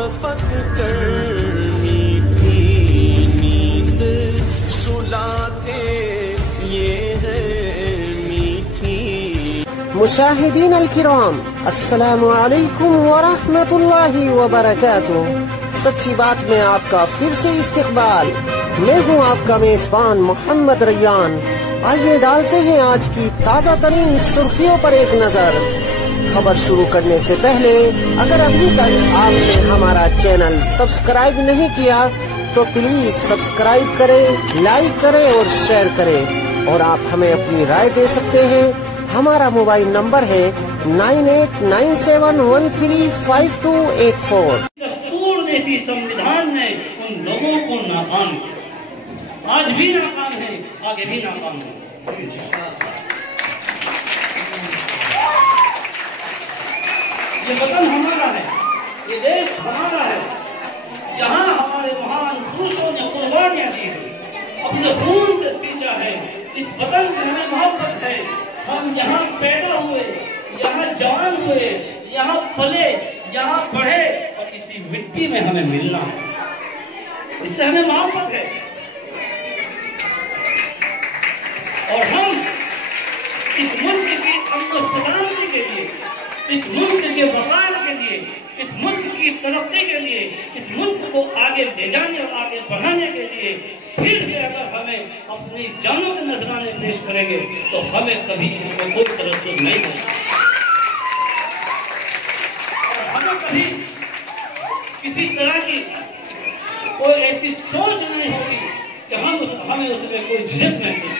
झपक कर मीठी नींद सुलाते ये है मीठी। मुशाहिदीन अल-किराम, अस्सलामु अलैकुम व रहमतुल्लाहि व बरकातुहू। सच्ची बात में आपका फिर से इस्तकबाल। मैं हूँ आपका मेजबान मोहम्मद रैयान। आइए डालते हैं आज की ताज़ा तरीन सुर्खियों पर एक नजर। खबर शुरू करने से पहले अगर अभी तक आपने हमारा चैनल सब्सक्राइब नहीं किया तो प्लीज सब्सक्राइब करें, लाइक करें और शेयर करें। और आप हमें अपनी राय दे सकते हैं। हमारा मोबाइल नंबर है 9897135284। दस्तूर ने थी, संविधान ने उन लोगों को नाकाम किया। आज भी नाकाम है, आगे भी नाकाम है। ये वतन हमारा है, ये देश हमारा है, जहाँ हमारे महान पुरुषों ने कुर्बानियां दी है, अपने खून से सींचा है। इस वतन से हमें मोहब्बत है। हम यहाँ पैदा हुए, यहाँ जवान हुए, यहाँ पले, यहाँ पढ़े और इसी मिट्टी में हमें मिलना है। इससे हमें मोहब्बत है और हम इस मुल्क की अमन सलामती के लिए, इस मुल्क के वक़ार के लिए, इस मुल्क की तरक्की के लिए, इस मुल्क को आगे ले जाने और आगे बढ़ाने के लिए फिर से अगर हमें अपनी जानों के नजराने पेश करेंगे तो हमें कभी इसको कोई तरद्दुद नहीं होगा। हमें कभी किसी तरह की कोई ऐसी सोच नहीं होगी कि हमें उसमें कोई झिझक नहीं होगी।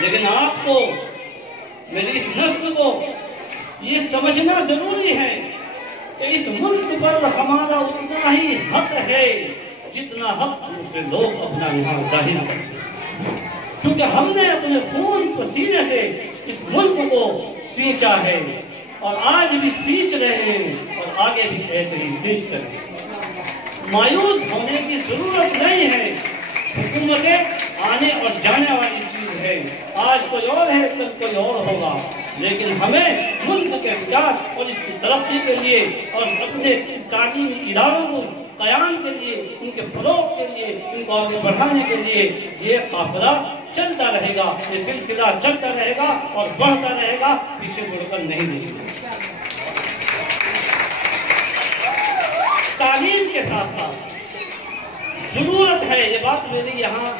लेकिन आपको, मेरी इस नस्ल को ये समझना जरूरी है कि इस मुल्क पर हमारा उतना ही हक है जितना हक दूसरे लोग अपना यहाँ जाहिर करते हैं। क्योंकि हमने अपने खून पसीने से इस मुल्क को सींचा है और आज भी सींच रहे हैं और आगे भी ऐसे ही सींचते रहेंगे। मायूस होने की जरूरत नहीं है। हुकूमतें आने और जाने वाली चीज है। आज कोई और है, कल कोई और होगा। लेकिन हमें मुल्क के विकास और इसकी तरक्की के लिए और अपने तालीमी इदारों को कयाम के लिए, उनके फरोग के लिए, उनको आगे बढ़ाने के लिए ये काफिला चलता रहेगा, ये सिलसिला चलता रहेगा और बढ़ता रहेगा, पीछे मुड़कर नहीं देखेगा। तालीम के साथ साथ जरूरत है, ये बात मेरी यहाँ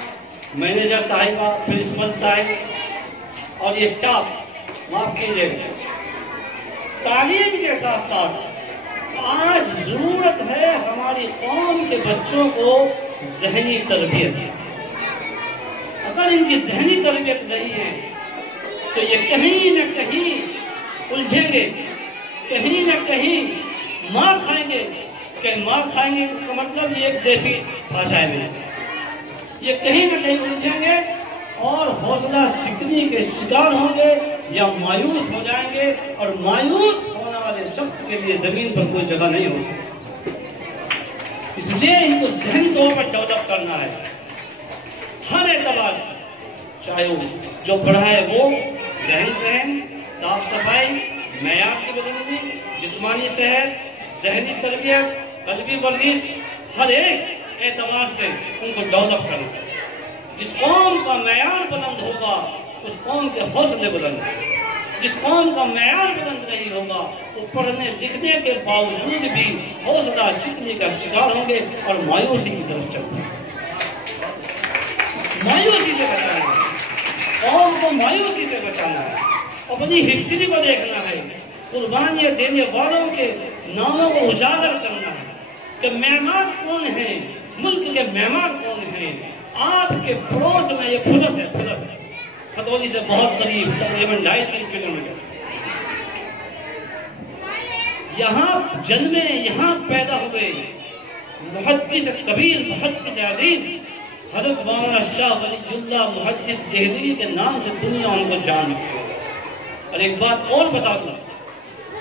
मैनेजर साहिबा, प्रिंसिपल साहिब और ये स्टाफ माफ कीजिएगा, तालीम के साथ साथ आज जरूरत है हमारी कौम के बच्चों को ज़हनी तरबियत। अगर इनकी ज़हनी तरबियत नहीं है तो ये कहीं न कहीं उलझेंगे, कहीं न कहीं मार खाएंगे। मार खाएंगे का मतलब ये एक देसी भाषा में ये कहीं न कहीं उलझेंगे और हौसला शिकनी के शिकार होंगे या मायूस हो जाएंगे। और मायूस होने वाले शख्स के लिए जमीन पर कोई जगह नहीं होती। इसलिए इनको ज़हनी तौर पर डेवलप करना है हर एतबार से। चाहे वो जो पढ़ा है वो रहन सहन, साफ सफाई, मेयार की बुलंदी, जिस्मानी सेहत, ज़हनी तरबियत, कल्बी वर्जिश, हर एक एतबार से उनको डेवलप करना है। जिस कौम का मेयार बुलंद होगा उस कौम के हौसले बुलंद होंगे। जिस कौम का मेयार बुलंद नहीं होगा वो पढ़ने लिखने के बावजूद भी हौसला शिकनी का शिकार होंगे और मायूसी की तरफ चलते हैं। मायूसी से बचाना है, कौम को मायूसी से बचाना है। अपनी हिस्ट्री को देखना है, कुर्बानियां देने वालों के नामों को उजागर करना है कि मेहमान कौन है, मुल्क के मेहमान कौन है। आपके पड़ोस में ये फुलत है, खतौली से बहुत करीब, तकरीबन 2.5-3 किलोमीटर। यहाँ जन्मे, यहाँ पैदा हुए मुहद्दिस कबीर, मुहद्दिस अज़ीम हज़रत मौलाना शाह वलीउल्लाह मुहद्दिस देहलवी के नाम से दुनिया उनको जानती है। और एक बात और बता दूं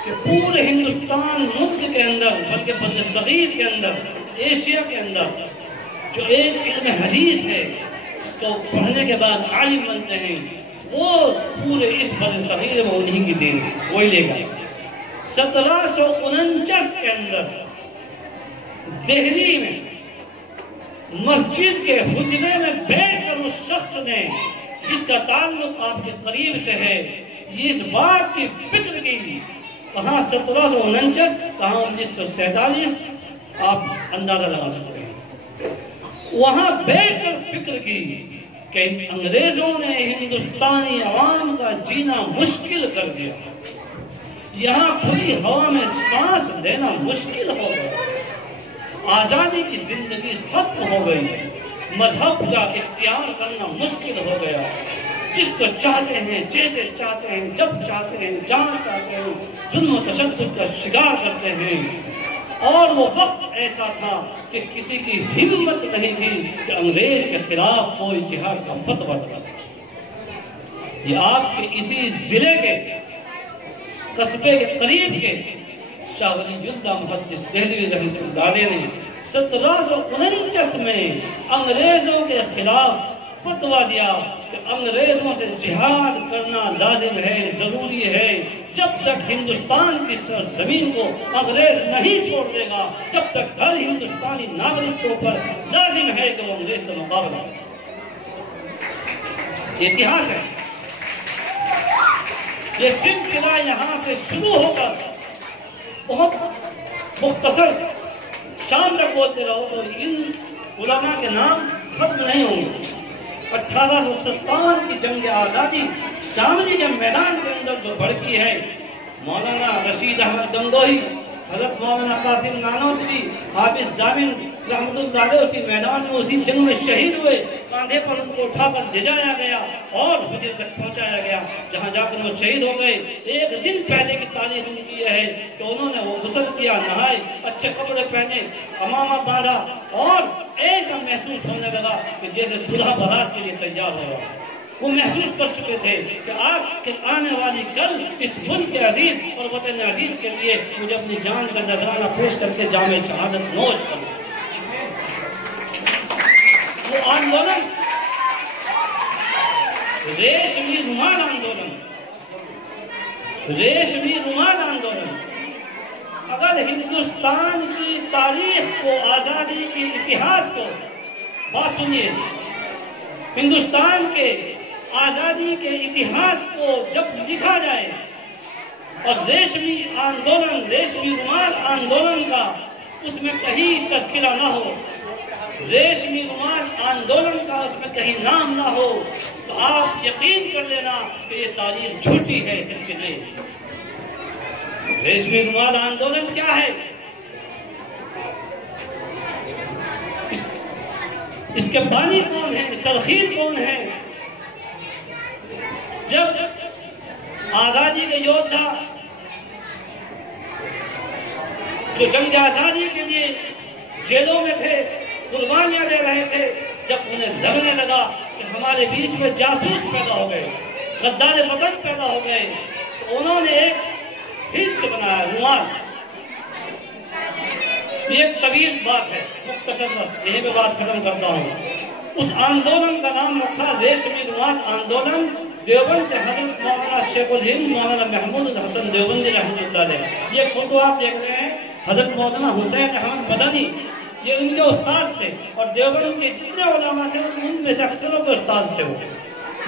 कि पूरे हिंदुस्तान मुल्क के अंदर, बल्कि बर्र सगीर के अंदर, एशिया के अंदर जो एक इल्म हदीस है इसको पढ़ने के बाद आलिम बनते हैं, वो पूरे इस बर्र सगीर में उन्हीं की देन वही लेगा। 1749 के अंदर दिल्ली में मस्जिद के हुजरे में बैठकर उस शख्स ने, जिसका ताल्लुक आपके करीब से है, इस बात की फिक्र की, कहाँ 1749, कहाँ 1947, आप अंदाजा लगा सकते हैं। वहां बैठकर फिक्र की कि अंग्रेजों ने हिंदुस्तानी अवाम का जीना मुश्किल कर दिया, यहाँ खुली हवा में सांस लेना मुश्किल हो गया, आजादी की जिंदगी खत्म हो गई, मजहब का इख्तियार करना मुश्किल हो गया। जिसको चाहते हैं, जैसे चाहते हैं, जब चाहते हैं, जहां चाहते हैं, जुल्म तशद्दुद का शिकार करते हैं। और वो वक्त ऐसा था कि किसी की हिम्मत नहीं थी कि अंग्रेज के खिलाफ कोई जिहाद का फतवा दे। ये आपके इसी जिले के कस्बे के करीब के शाह वलीउल्लाह मुहद्दिस देहलवी रहमतुल्लाह अलैह ने 1749 में अंग्रेजों के खिलाफ फतवा दिया कि अंग्रेजों से जिहाद करना लाजिम है, जरूरी है। जब तक हिंदुस्तान की जमीन को अंग्रेज नहीं छोड़ देगा, जब तक हर हिंदुस्तानी नागरिक के ऊपर लाजिम है कि वो अंग्रेज से मुकाबला करे। इतिहास है, ये सिलसिला यहाँ से शुरू होकर बहुत मुख्तसर शाम तक बोलते रहो तो इन उलमा के नाम खत्म नहीं होंगे। 1857 की जंग आज़ादी शामली के मैदान के अंदर जो भड़की है, मौलाना रशीद अहमद गंगोही, हज़रत मौलाना कासिम नानोतवी, हाफिज जामिन रहमतुल्लाह अलैह उसी मैदान में उसी जंग में शहीद हुए। कांधे पर उनको उठाकर ले जाया गया और हुजरे तक पहुंचाया गया, जहां जाकर वो शहीद हो गए। एक दिन पहले की तारीख उनकी यह है कि उन्होंने वो गुस्ल किया, नहाए, अच्छे कपड़े पहने, अमामा बांधा और ऐसा महसूस होने लगा कि जैसे दूल्हा बारात के लिए तैयार हो रहा है। वो महसूस कर चुके थे कि आपके आने वाली कल इस मुल्क के अजीज और वतन अजीज के लिए मुझे अपनी जान का नजराना पेश करके जामे शहादत नोश करना। वो आंदोलन रेशमी रुमाल आंदोलन, रेशमी रुमाल आंदोलन अगर हिंदुस्तान की तारीख को, आजादी के इतिहास को, बात सुनिए, हिंदुस्तान के आजादी के इतिहास को जब लिखा जाए और रेशमी आंदोलन, रेशमी रुमाल आंदोलन का उसमें कहीं तज़किरा ना हो, रेशमी रुमाल आंदोलन का उसमें कहीं नाम ना हो, तो आप यकीन कर लेना कि ये तारीख झूठी है, सच्ची नहीं। रेशमी रुमाल आंदोलन क्या है? इसके बानी कौन है, सरखीर कौन है? जब आजादी के योद्धा जो जंग आजादी के लिए जेलों में थे, कुर्बानियां दे रहे थे, जब उन्हें लगने लगा कि हमारे बीच में जासूस पैदा हो गए, गद्दार वतन पैदा हो गए, तो उन्होंने एक हिंस बनाया, रुमाल। ये एक तवील बात है, मुख्तसर बस यही मैं बात खत्म करता हूँ। उस आंदोलन का नाम रखा रेशमी रुमाल आंदोलन। देवबंद से हजरत मौलाना शेखुल हिंद मौलाना महमूद हसन देवबंदी रहमतुल्लाह अलैह, ये फोटो आप देख रहे हैं, हजरत मौलाना हुसैन अहमद मदनी, ये उनके उस्ताद थे और देवबंद के जितने उलमा थे उनमें से अक्सरों के उस्ताद थे। वो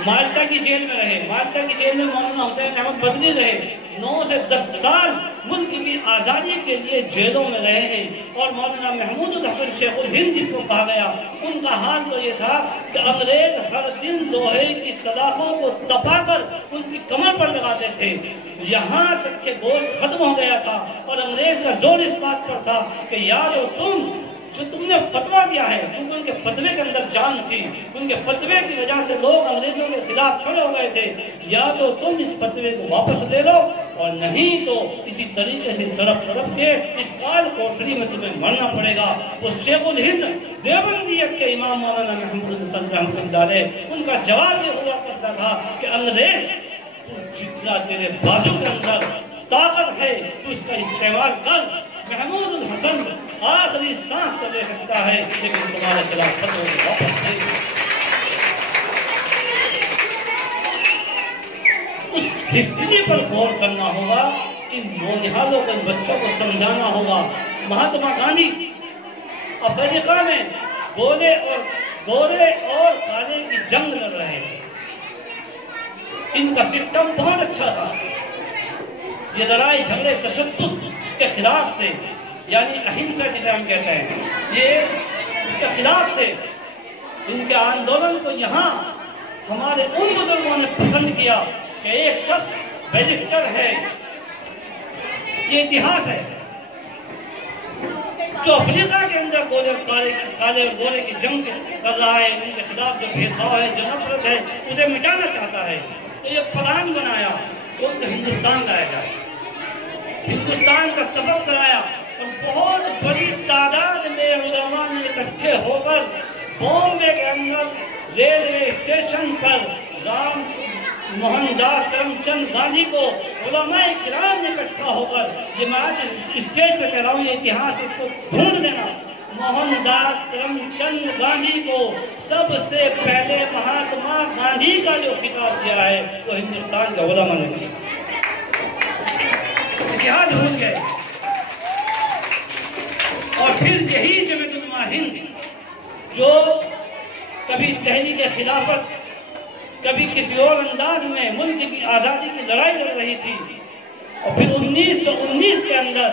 माल्टा की जेल में रहे, माल्टा की जेल में मौलाना हुसैन अहमद मदनी रहे, 9 से 10 साल मुल्क की आज़ादी के लिए जेलों में रहे हैं। और मौलाना महमूद हसन शेखुल हिंद जिनको कहा गया, उनका हाल तो ये था कि अंग्रेज हर दिन लोहे की सलाखों को तपाकर उनकी कमर पर लगाते थे, यहाँ तक के गोश्त खत्म हो गया था। और अंग्रेज का जोर इस बात पर था कि यार तुम जो तुमने फतवा दिया है, क्योंकि उनके फतवे के अंदर जान थी, उनके फतवे की वजह से लोग अंग्रेजों के खिलाफ खड़े हो गए थे, या तो तुम इस फतवे को वापस ले लो और नहीं तो इसी तरीके से तड़प के इस काल कोठरी में तुम्हें मरना पड़ेगा। वो शेखुल हिंद देवबंदियत के इमाम मौलाना महमूद हसन रहमतुल्लाह अलैह, उनका जवाब ये हुआ करता था कि अंग्रेज जितना तेरे बाजू के अंदर ताकत है तो इसका इस्तेमाल कर। महमूद हसन आखिरी सांस तो ले सकता है लेकिन तुम्हारे खिलाफ फतवा वापस नहीं। उस हिस्ट्री पर गौर करना होगा, इन नौजवानों को, बच्चों को समझाना होगा। महात्मा गांधी अफ्रीका में गोरे और काले की जंग लड़ रहे थे। इनका सिस्टम बहुत अच्छा था। ये लड़ाई झगड़े तशद्दुद के खिलाफ थे, यानी अहिंसा जिसे हम कहते हैं, ये उसके खिलाफ थे। इनके आंदोलन को यहाँ हमारे उन बुजुर्गों ने पसंद किया कि एक शख्स बैरिस्टर है, ये इतिहास है, जो अफ्रीका के अंदर काले और गोरे की जंग कर रहा है, उनके खिलाफ जो भेदभाव है, जो नफरत है, उसे मिटाना चाहता है। तो ये प्लान बनाया तो उनको हिंदुस्तान लाया जाए, हिंदुस्तान का सफर कराया और बहुत बड़ी तादाद में उलमा ने इकट्ठे होकर बॉम्बे के अंदर रेलवे स्टेशन पर राम मोहनदास करमचंद गांधी को उलमाए किराम ने इकट्ठा होकर, ये मैं आज स्टेज पे कह रहा हूँ, ये इतिहास इसको ढूंढ देना, मोहनदास करमचंद गांधी को सबसे पहले महात्मा गांधी का जो खिताब दिया है वो हिंदुस्तान के उलमा ने दिया। इतिहास ढूंढ गए। और फिर यही जमीयत उलमा हिंद जो कभी दिल्ली के खिलाफत, कभी किसी और अंदाज में मुल्क की आज़ादी की लड़ाई लड़ रही थी, और फिर 1919 के अंदर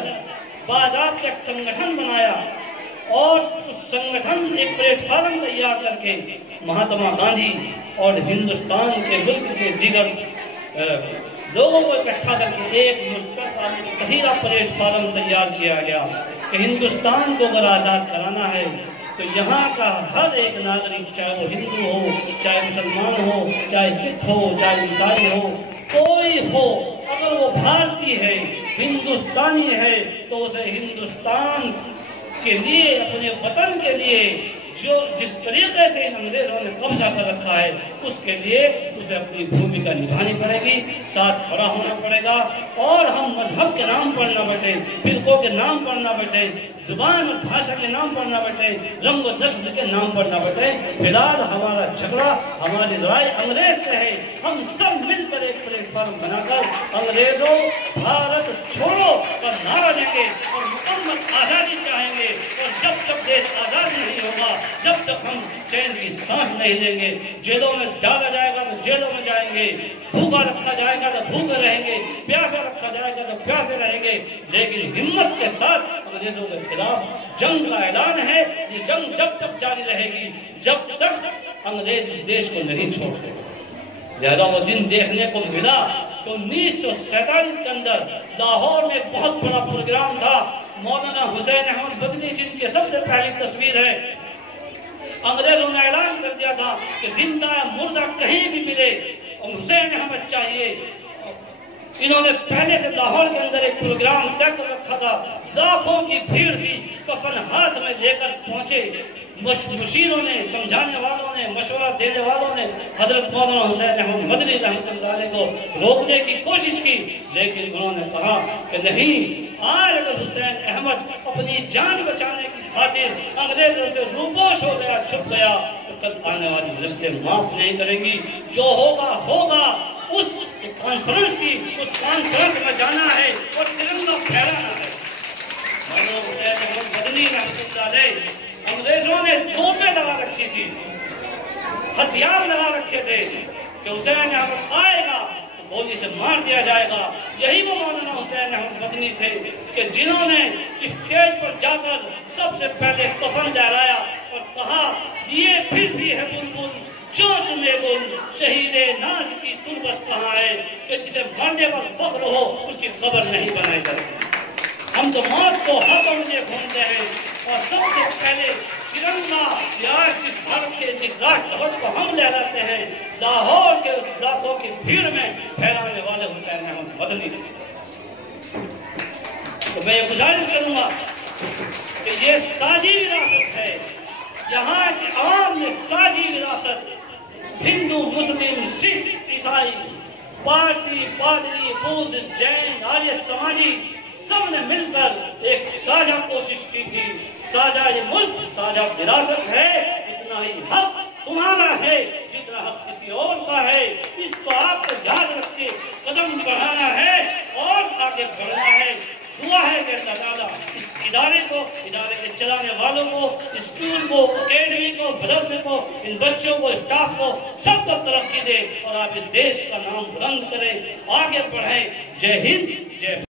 बाज़ाब्ता एक संगठन बनाया और उस संगठन एक प्लेटफार्म तैयार करके महात्मा गांधी और हिंदुस्तान के मुल्क के दीगर लोगों को इकट्ठा करके एक मुश्तरका तहीरा प्लेटफार्म तैयार किया गया कि हिंदुस्तान को अगर आज़ाद कराना है तो यहाँ का हर एक नागरिक, चाहे वो हिंदू हो, चाहे मुसलमान हो, चाहे सिख हो, चाहे ईसाई हो, कोई हो, अगर वो भारतीय है, हिंदुस्तानी है, तो उसे हिंदुस्तान के लिए, अपने वतन के लिए जो जिस तरीके से इन अंग्रेजों ने कब्जा कर रखा है, उसके लिए उसे अपनी भूमिका निभानी पड़ेगी, साथ खड़ा होना पड़ेगा। और हम मजहब के नाम पर न बैठे, फिरकों के नाम पर न बैठे, जुबान और भाषा के नाम पर न बैठे, रंग और नस्ल के नाम पर न बैठे। फिलहाल हमारा झगड़ा, हमारी लड़ाई अंग्रेज से है। हम सब मिलकर एक प्लेटफॉर्म बनाकर अंग्रेजों भारत छोड़ो का नारा देंगे और मुकम्मल आज़ादी चाहेंगे। और जब तक देश आज़ाद नहीं होगा, जब तक हम चैन की सांस नहीं लेंगे, जेलों में डाला जाएगा तो जेलों में जाएंगे, भूखा रखा जाएगा तो भूखे रहेंगे, प्यासा रखा जाएगा तो प्यासे रहेंगे, लेकिन हिम्मत के साथ अंग्रेजों के खिलाफ जंग का ऐलान है। ये जंग जब तक जारी रहेगी जब तक अंग्रेज इस देश को नहीं छोड़ते। लिहाजा वो दिन देखने को मिला तो 1947 के अंदर लाहौर में एक बहुत बड़ा प्रोग्राम था। मौलाना हुसैन अहमद बदनी जिनकी सबसे पहली तस्वीर है, अंग्रेजों ने ऐलान कर दिया था कि जिंदा मुर्दा कहीं भी मिले और हुसैन अहमद चाहिए। इन्होंने पहले से लाहौर के अंदर एक प्रोग्राम तय कर रखा था। लाखों की भीड़ थी, कफन हाथ में लेकर पहुंचे। मुशीरों ने, समझाने वालों ने, मशवरा देने वालों ने हजरत मौलाना हुसैन अहमद मदनी रहमतुल्लाह अलैह को रोकने की कोशिश की, लेकिन उन्होंने कहा कि नहीं, आज अगर हुसैन अहमद अपनी जान बचाने की खातिर अंग्रेजों से रूपोश हो गया, छुप गया, तो कल आने वाली नस्लें माफ नहीं करेगी। जो होगा होगा। उस कॉन्फ्रेंस की, उस कॉन्फ्रेंस में जाना है और तिरंगा फहराना है। अंग्रेजों ने तोपें लगा रखी थी, हथियार लगा रखे थे कि हुसैन अहमद आएगा तो गोली से मार दिया जाएगा। यही वो मौलाना हुसैन अहमद मदनी थे कि जिन्होंने स्टेज पर जाकर सबसे पहले कफन लहराया और कहा, ये फिर भी है बुलबुल चोंच में गुल, शहीदे नाज की तुरबत कहाँ है, कि जिसे मरने पर फख्र हो उसकी खबर नहीं बनाई जाती। हम तो मौत को हाथों में घूमते हैं और सबसे पहले तिरंगा या जिस भारत के जिस राष्ट्र ध्वज को हम लहराते हैं, लाहौर के उस लाखों की भीड़ में फहराने वाले हुसैन अहमद मदनी। तो मैं ये गुजारिश करूंगा कि ये साझी विरासत है, यहाँ की आवाम ने साझी विरासत, हिंदू, मुस्लिम, सिख, ईसाई, पारसी, पादरी, बुद्ध, जैन, आर्य समाजी सबने मिलकर एक साझा कोशिश की थी। साझा ये मुल्क, साझा विरासत है। इतना ही हक तुम्हारा है जितना हक किसी और का है। इसको आपको याद रख के कदम बढ़ाना है और आगे बढ़ना है। दुआ है कि अल्लाह ताला इस इदारे को, इदारे के चलाने वालों को, स्कूल को, अकेडमी को, मदरसे को, इन बच्चों को, स्टाफ को, सबको तरक्की दे और आप इस देश का नाम बुलंद करें, आगे बढ़ें। जय हिंद, जय